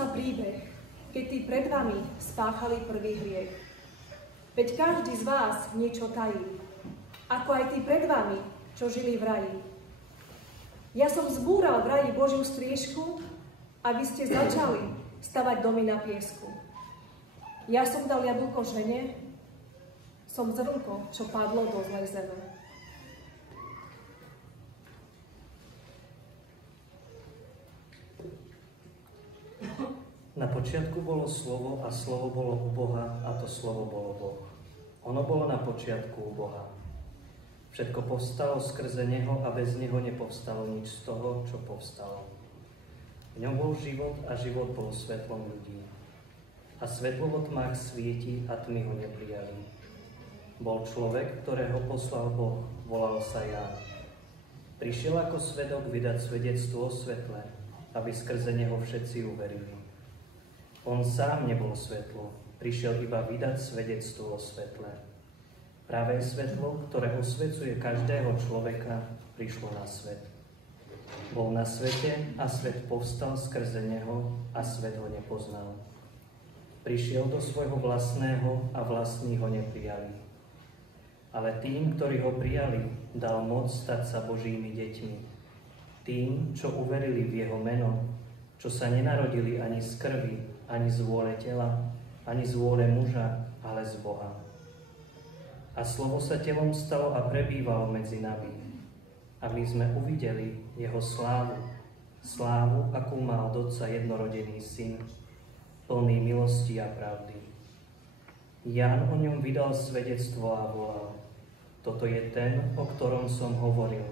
sa príbeh, keď tí pred vami spáchali prvý hriech. Veď každý z vás niečo tají, ako aj tí pred vami, čo žili v raji. Ja som zbúral v raji Božiu striežku a vy ste začali stavať domy na piesku. Ja som dal jablko žene, som zrnko, čo padlo do zlej zeme. Na počiatku bolo slovo a slovo bolo u Boha a to slovo bolo Boh. Ono bolo na počiatku u Boha. Všetko povstalo skrze Neho a bez Neho nepovstalo nič z toho, čo povstalo. V ňom bol život a život bol svetlom ľudí. A svetlo vo tmách svieti a tmy ho neprijali. Bol človek, ktorého poslal Boh, volal sa Ján. Prišiel ako svedok vydať svedectvo o svetle, aby skrze Neho všetci uverili. On sám nebol svetlo, prišiel iba vydať svedectvo o svetle. Pravé svetlo, ktoré osvecuje každého človeka, prišlo na svet. Bol na svete a svet povstal skrze Neho a svet ho nepoznal. Prišiel do svojho vlastného a vlastní ho neprijali. Ale tým, ktorí ho prijali, dal moc stať sa Božími deťmi. Tým, čo uverili v jeho meno, čo sa nenarodili ani z krvi, ani z vôle tela, ani z vôle muža, ale z Boha. A slovo sa telom stalo a prebývalo medzi nami. A my sme uvideli jeho slávu, slávu, akú má od Otca jednorodený syn, plný milosti a pravdy. Ján o ňom vydal svedectvo a volal: Toto je ten, o ktorom som hovoril.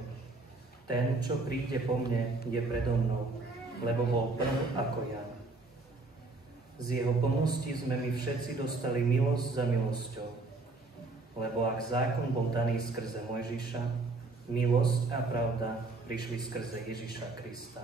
Ten, čo príde po mne, je predo mnou, lebo bol prv ako ja. Z jeho plnosti sme my všetci dostali milosť za milosťou. Lebo ak zákon bol daný skrze Mojžiša, milosť a pravda prišli skrze Ježiša Krista.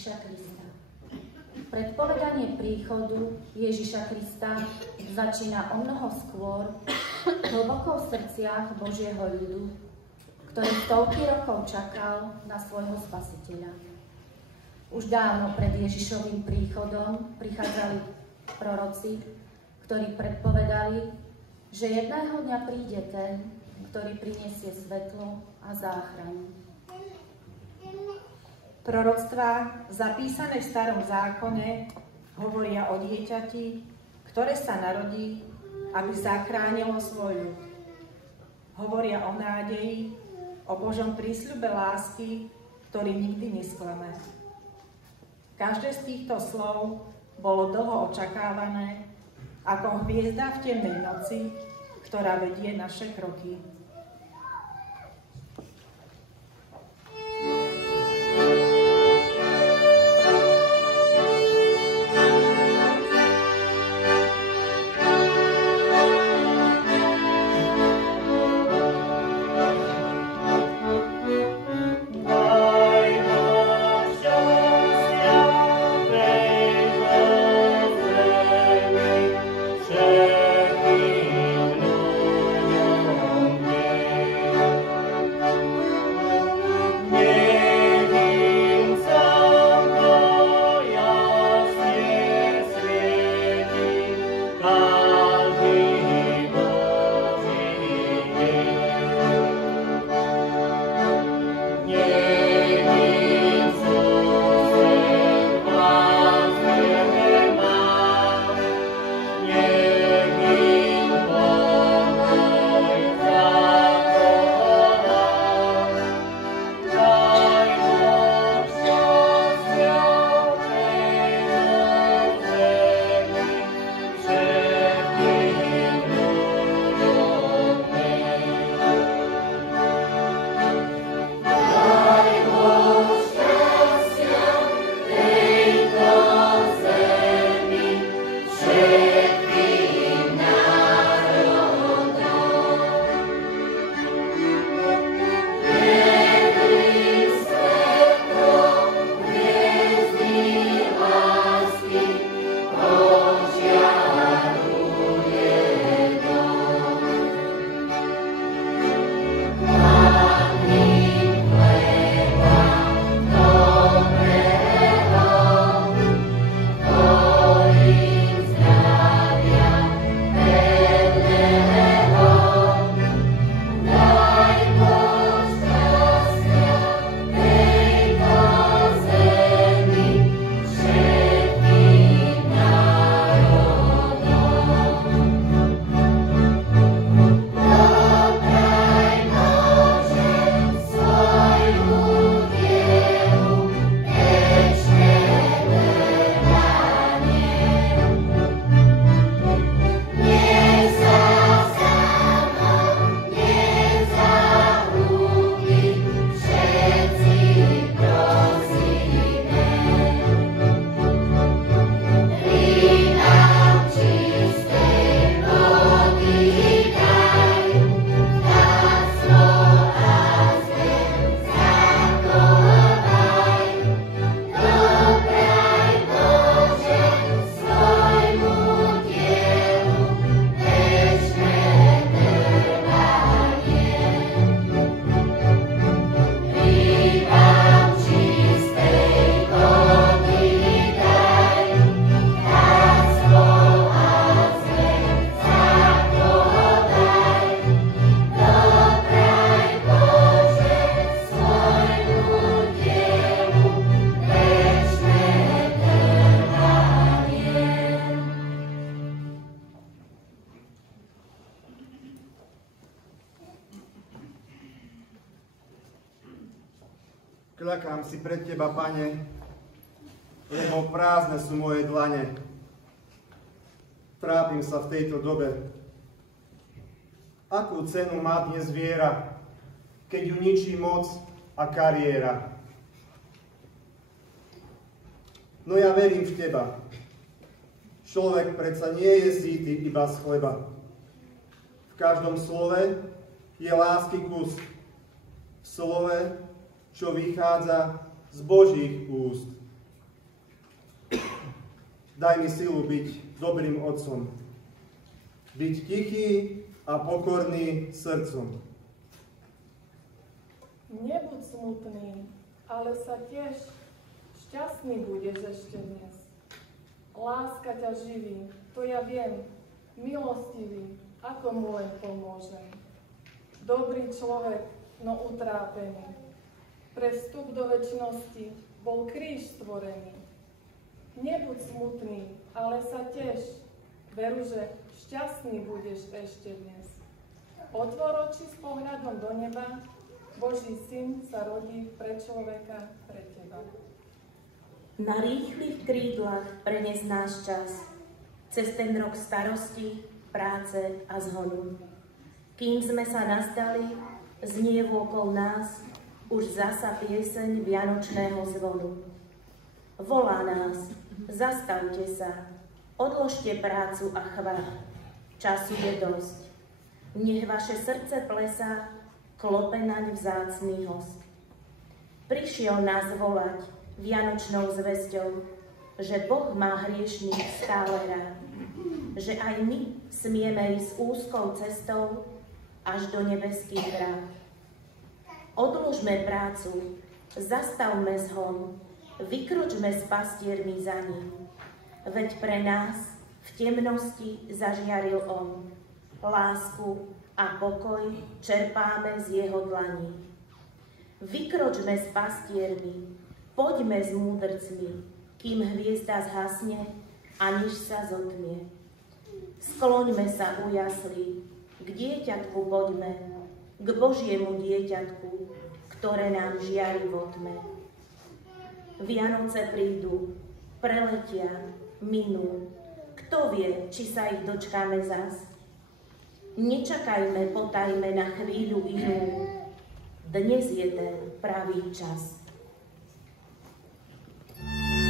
Ježiša Krista. Predpovedanie príchodu Ježiša Krista začína omnoho skôr hlboko v srdciach Božieho ľudu, ktorý stovky rokov čakal na svojho Spasiteľa. Už dávno pred Ježišovým príchodom prichádzali proroci, ktorí predpovedali, že jedného dňa príde ten, ktorý prinesie svetlo a záchranu. Proroctvá zapísané v Starom zákone hovoria o dieťati, ktoré sa narodí, aby zachránilo svoj ľud. Hovoria o nádeji, o Božom prísľube lásky, ktorý nikdy nesklame. Každé z týchto slov bolo dlho očakávané, ako hviezda v temnej noci, ktorá vedie naše kroky. Kľakám si pred Teba, Pane, lebo prázdne sú moje dlane. Trápim sa v tejto dobe. Akú cenu má dnes viera, keď ju ničí moc a kariéra? No ja verím v Teba. Človek predsa nie je sýty iba z chleba. V každom slove je lásky kus. V slove, čo vychádza z Božích úst. daj mi silu byť dobrým otcom. Byť tichý a pokorný srdcom. Nebuď smutný, ale sa tiež šťastný budeš ešte dnes. Láska ťa živí, to ja viem, milostivý, ako mu len pomôžem. Dobrý človek, no utrápený. Pre vstup do večnosti bol kríž stvorený. Nebuď smutný, ale sa teš, veru, že šťastný budeš ešte dnes. Otvor oči s pohľadom do neba, Boží syn sa rodí pre človeka, pre teba. Na rýchlych krídlach prenes náš čas, cez ten rok starosti, práce a zhonu. Kým sme sa nastali, znie okolo nás už zasa pieseň vianočného zvonu. Volá nás, zastavte sa, odložte prácu a chvat, času je dosť. Nech vaše srdce plesá, klope naň vzácny host. Prišiel nás volať vianočnou zvesťou, že Boh má hriešných stále rád, že aj my smieme ísť úzkou cestou až do nebeských vrát. Odložme prácu, zastavme zhon, vykročme s pastiermi za ním, veď pre nás v temnosti zažiaril on. Lásku a pokoj čerpáme z jeho dlaní. Vykročme s pastiermi, poďme s múdrcmi, kým hviezda zhasne a niž sa zotmie. Skloňme sa u jaslí, k dieťatku poďme, k Božiemu dieťatku, ktoré nám žiari vo tme. Vianoce prídu, preletia, minú, kto vie, či sa ich dočkáme zas. Nečakajme, potajme na chvíľu inú. Dnes je ten pravý čas. Yeah.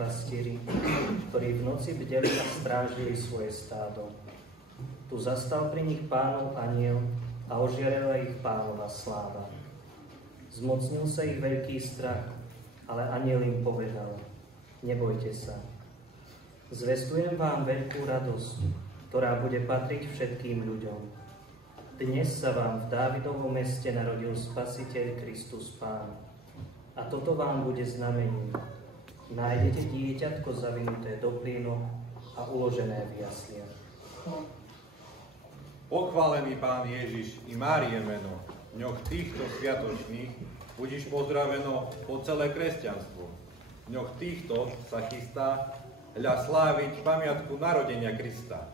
pastieri, ktorí v noci bdeli a strážili svoje stádo. Tu zastal pri nich Pánov anjel a ožiarila ich Pánova sláva. Zmocnil sa ich veľký strach, ale anjel im povedal: nebojte sa. Zvestujem vám veľkú radosť, ktorá bude patriť všetkým ľuďom. Dnes sa vám v Dávidovom meste narodil Spasiteľ Kristus Pán. A toto vám bude znamením. Nájdete dieťatko zavinuté do plínok a uložené v jasliach. Pochválený Pán Ježiš i Márie meno, v dňoch týchto sviatočných budeš pozdraveno po celé kresťanstvo. V dňoch týchto sa chystá hľa sláviť pamiatku narodenia Krista.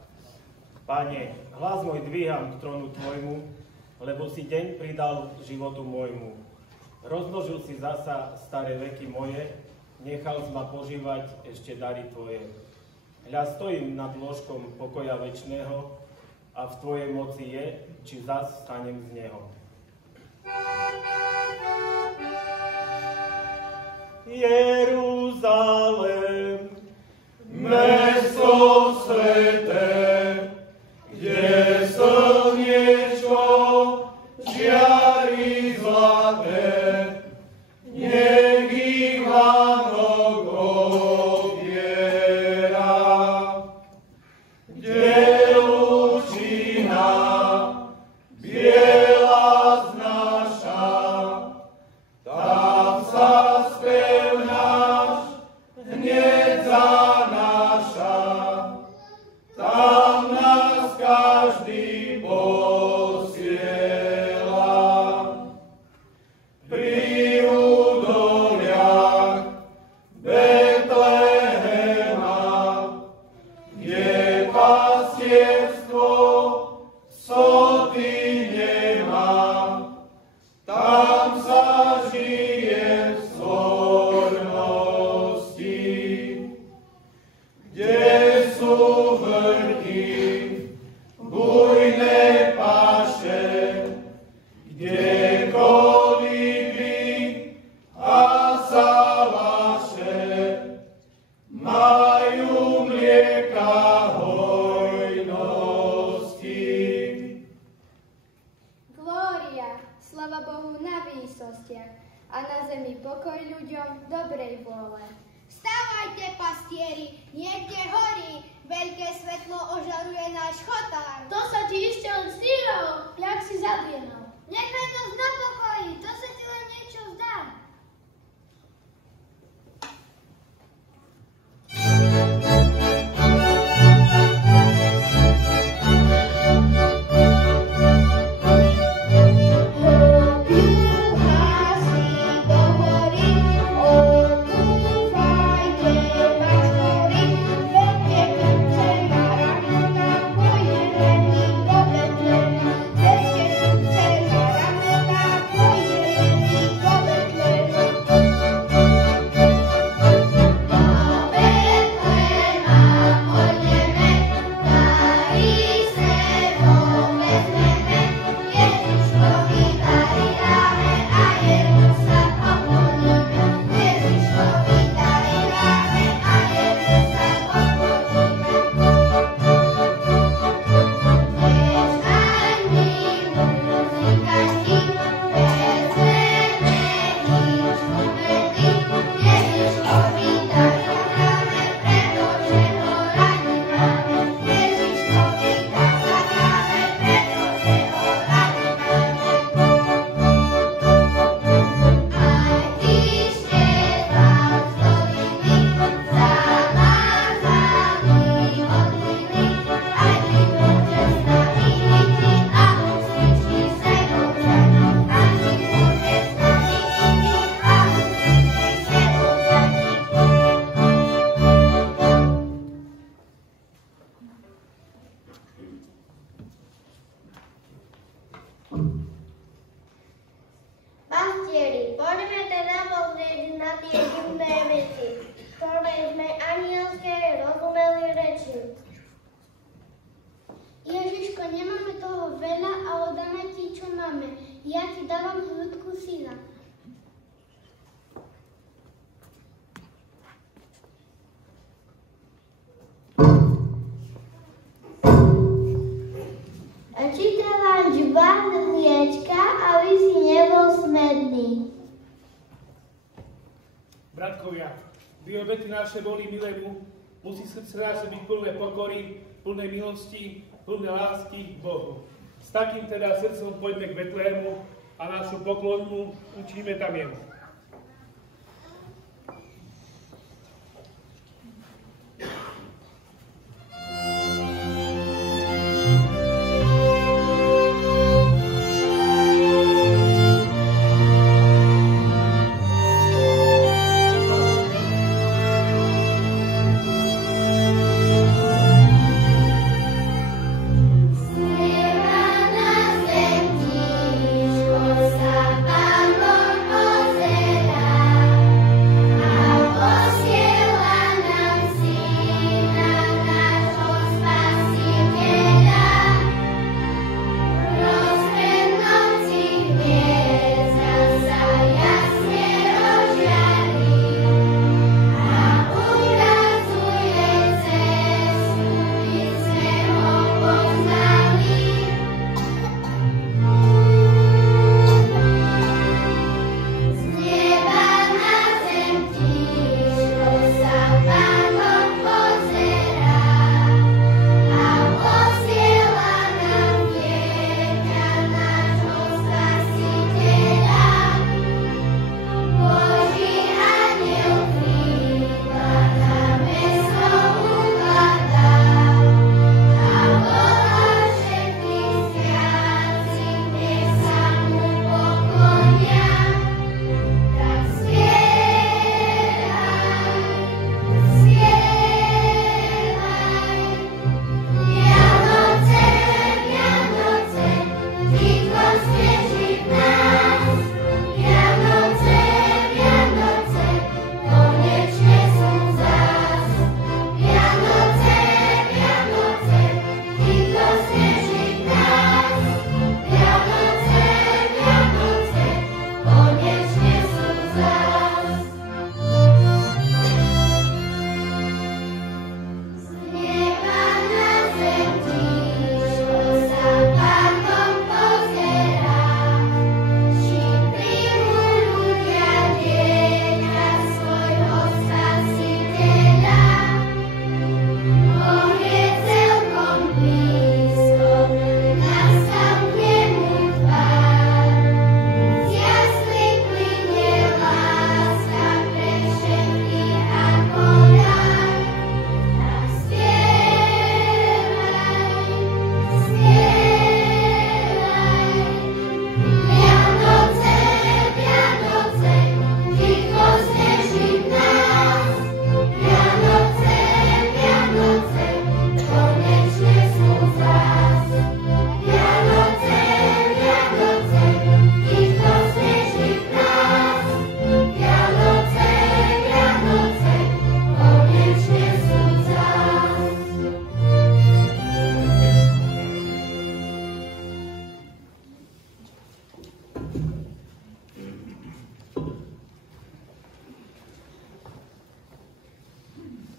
Pane, hlas môj dvíham k trónu Tvojmu, lebo si deň pridal životu môjmu. Rozmnožil si zasa staré veky moje, nechal si ma požívať ešte dary Tvoje. Hľa stojím nad lôžkom pokoja večného a v Tvojej moci je, či zas stanem z neho. Jeruzalém, mesto sveté, kde slniečko žiari zlaté, nech Ivánok obiera, kde lúčina biela znáša, tam sa spevnáš hneď zanáša, tam nás každý posiela. Pri údoliach Betlehema, kde pastierstvo soty nemá, tam sa žije v svornosti, kde sú vrky, bujné paše, kde kolibry a salaše majú mlieka hojnosti. Glória, sláva Bohu na výsostiach a na zemi pokoj ľuďom dobrej vôle. Vstávajte, pastieri, niekde horí, veľké svetlo ožaruje náš chotár. To sa ti iste len snívalo, jak si zavienal. Nechaj nás na pokoji, to sa ti len niečo zdá. Pastieri, poďme teda pozrieť na tie divné veci, ktoré sme anielské rozumeli reči. Ježiško, nemáme toho veľa, ale dáme ti, čo máme. Ja ti dávam hrudku syna. By obety naše boli milému, musí srdce naše byť plné pokory, plné milosti, plné lásky k Bohu. S takým teda srdcom poďme k Betlému a našu poklonu učíme tam jemu.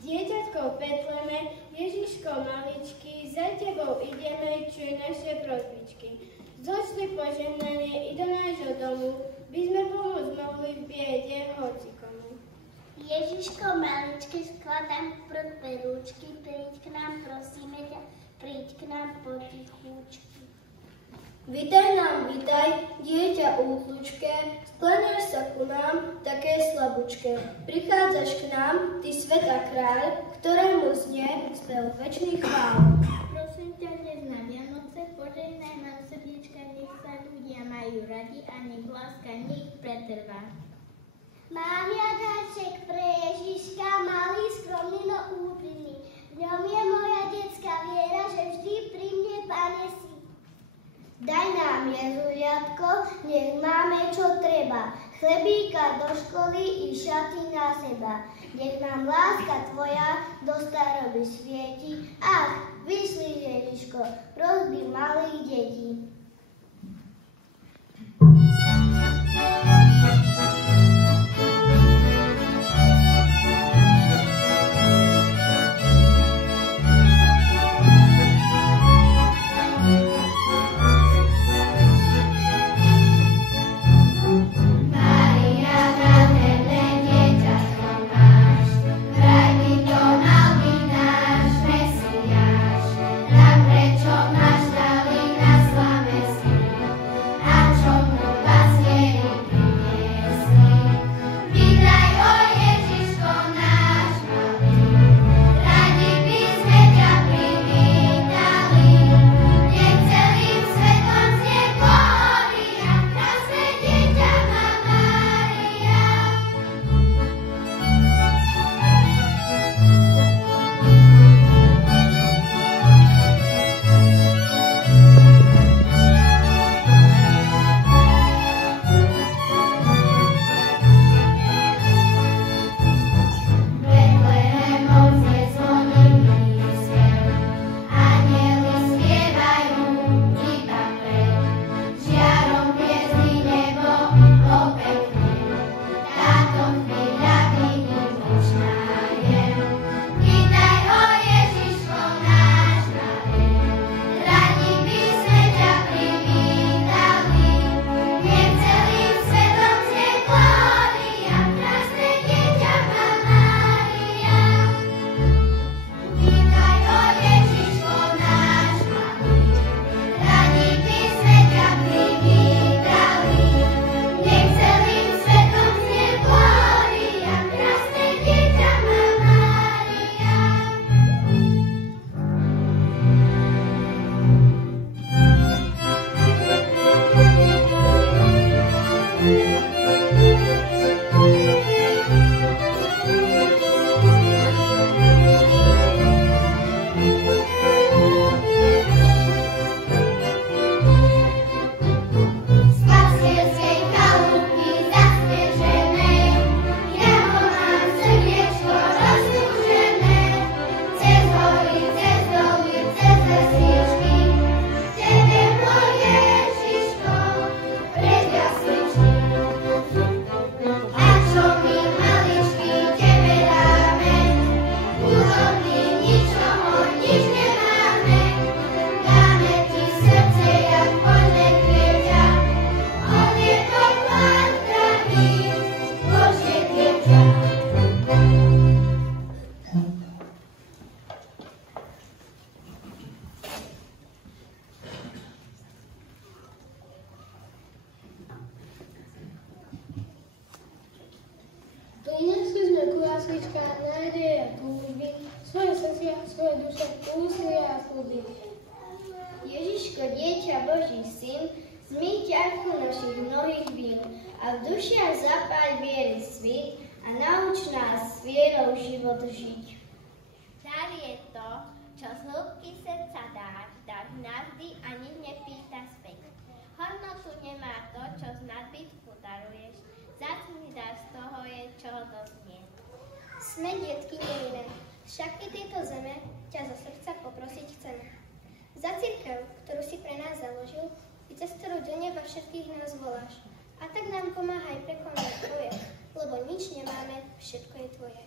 Dieťatko v Betleme, Ježiško maličký, za tebou ideme, čuj naše prosbičky. Zošli požehnanie i do nášho domu, by sme pomôcť mohli v biede hocikomu. Ježiško maličký, skladám prd perúčky, príď k nám, prosíme ťa, príď k nám potichúčky. Vitaj nám, vitaj, dieťa útlučké, skláňaš sa ku nám, také slabúčke. Prichádzaš k nám, ty sveta kráľ, ktorému znie spev večný chvál. Prosím ťa dnes na Vianoce, požehnaj nám srdiečka, nech sa ľudia majú radi a nech láska nech pretrvá. Mám ja dáček pre Ježiška, malý, skromný, no úprimný. V ňom je moja detská viera, že vždy pri mne, Pane, si. Daj nám, Jezuliatko, nech máme čo treba, chlebíka do školy i šaty na seba. Nech nám láska tvoja do staroby svieti, ach, vyšli, Ježiško, prosby malých detí. Maria, nádherné dieťatko máš, malička, nádeje a túžby, svoje srdcia, svoje duše, úsilia a sľuby. Ježiško, dieťa Boží syn, zmyj ťarchu našich mnohých vín a v dušiach zapáľ viery svit a nauč nás s vierou život žiť. Dar je to, čo z hĺbky srdca dáš navždy a nič nepýta späť. Hodnotu nemá to, čo z nadbytku daruješ, zacný dar z toho je, čo doznie. Sme detky nevinné, však i tejto zeme ťa zo srdca poprosiť chceme. Za cirkev, ktorú si pre nás založil, i cez ktorú do neba všetkých nás voláš. A tak nám pomáhaj prekonať tvoje, lebo nič nemáme, všetko je tvoje.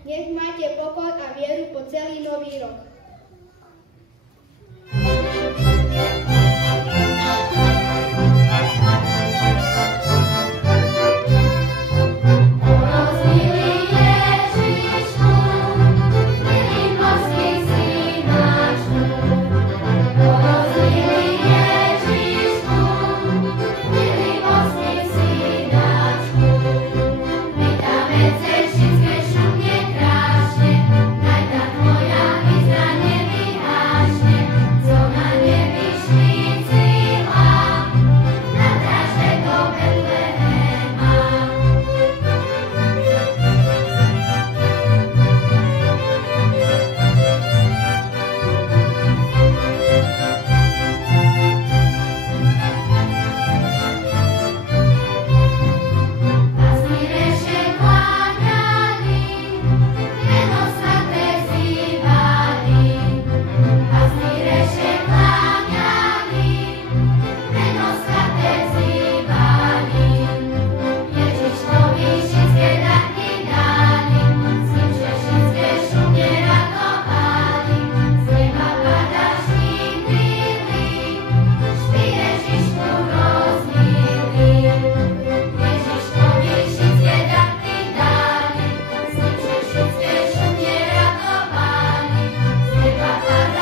Nech máte pokoj a vieru po celý nový rok. Tvoja vyzranie Amen.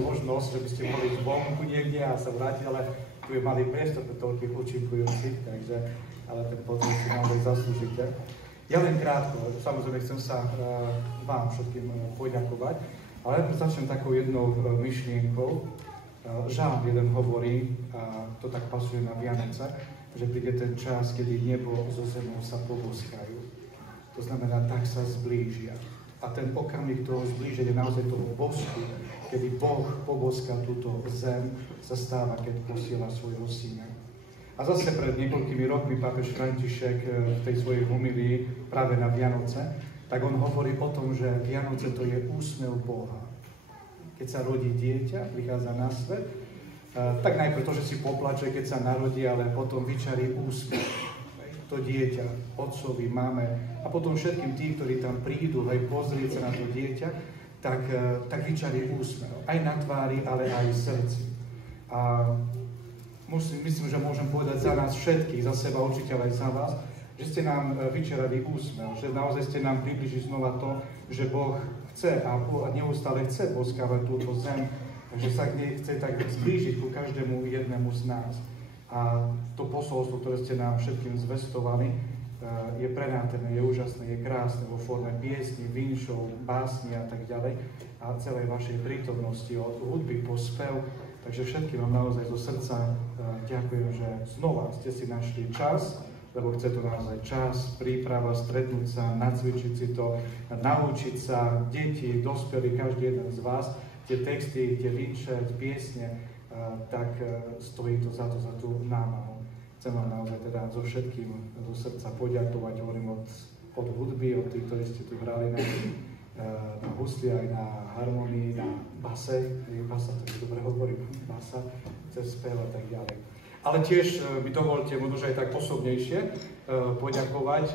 možnosť, že by ste mohli zvonku niekde a sa vrátiť, ale tu je malý priestor pre toľkých účinkujúcich, takže ale ten pocit si naozaj zaslúžite. Ja len krátko, samozrejme chcem sa vám všetkým poďakovať, ale začnem takou jednou myšlienkou. Žán jeden hovorí, a to tak pasuje na Vianoce, že príde ten čas, kedy nebo so zemou sa poboskajú. To znamená, tak sa zblížia. A ten okamih toho zblíženia, naozaj toho bosku, kedy Boh poboská túto zem, sa stáva, keď posiela svojho syna. A zase pred niekoľkými rokmi pápež František v tej svojej homilii práve na Vianoce, tak on hovorí o tom, že Vianoce to je úsmev Boha. Keď sa rodí dieťa, prichádza na svet, tak najprv to, že si poplače, keď sa narodí, ale potom vyčarí úsmev. To dieťa, otcovi, mame a potom všetkým tí, ktorí tam prídu, hej, pozrieť sa na to dieťa, tak vyčarí úsmev. Aj na tvári, ale aj v srdci. A myslím, že môžem povedať za nás všetkých, za seba určite aj za vás, že ste nám vyčarali úsmev, že naozaj ste nám približili znova to, že Boh chce a neustále chce boskávať túto zem, takže sa chce tak zblížiť ku každému jednému z nás. A to posolstvo, ktoré ste nám všetkým zvestovali, je prenádherné, je úžasné, je krásne vo forme piesní, vinšov, básni a tak ďalej a celej vašej prítomnosti od hudby po spev. Takže všetkým vám naozaj zo srdca ďakujem, že znova ste si našli čas, lebo chce to naozaj čas, príprava, stretnúť sa, nacvičiť si to, naučiť sa, deti, dospelí, každý jeden z vás, tie texty, tie vinše, piesne, tak stojí to za tú námahu. Chcem vám naozaj teda so všetkým zo srdca poďakovať, hovorím od hudby, od tých, ktorí ste tu hrali na husli, aj na harmonii, na base, basa, to je dobre hovorím, basa, cez spev a tak ďalej. Ale tiež mi dovolte možno aj tak osobnejšie poďakovať.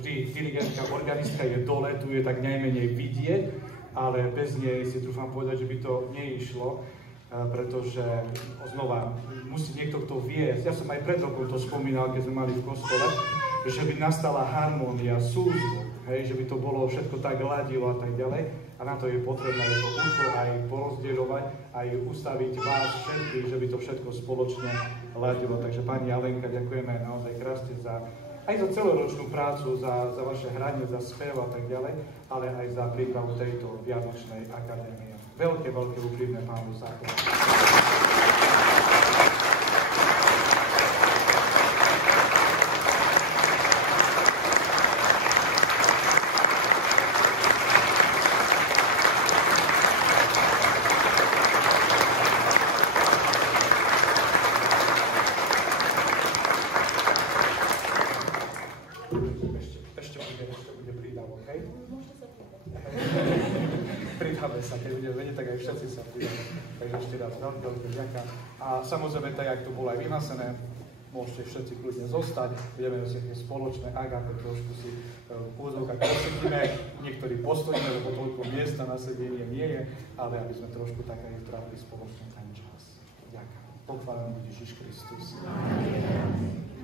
Vždy dirigentka, organistka je dole, tu je tak najmenej vidieť, ale bez nej si trúfam povedať, že by to neišlo, pretože znova musí niekto, kto vie. Ja som aj pred rokom to spomínal, keď sme mali v kostole, že by nastala harmónia, súzvuk, hej, že by to bolo všetko tak ladilo a tak ďalej. A na to je potrebné aj to ucho aj porozdieľovať, aj ustaviť vás všetkých, že by to všetko spoločne ladilo. Takže pani Alenka, ďakujeme naozaj krásne aj za celoročnú prácu, za vaše hranie, za spev a tak ďalej, ale aj za prípravu tejto Vianočnej akadémie. Veľké úprimné pánu za to. Ešte bude prídavok, hej? Pridáme sa, keď bude vedieť, tak aj všetci sa pridáme. Takže ešte raz veľké vďaka. A samozrejme, tak, jak to bolo aj vyhlásené, môžete všetci kľudne zostať. Budeme si tie spoločné agápe, trošku si v úvodzovkách posedíme. Niektorí postojíme, lebo toľko miesta na sedenie nie je, ale aby sme trošku tak aj trávili spoločne ten čas. Ďakujem. Pochválený Ježiš Kristus. Amen.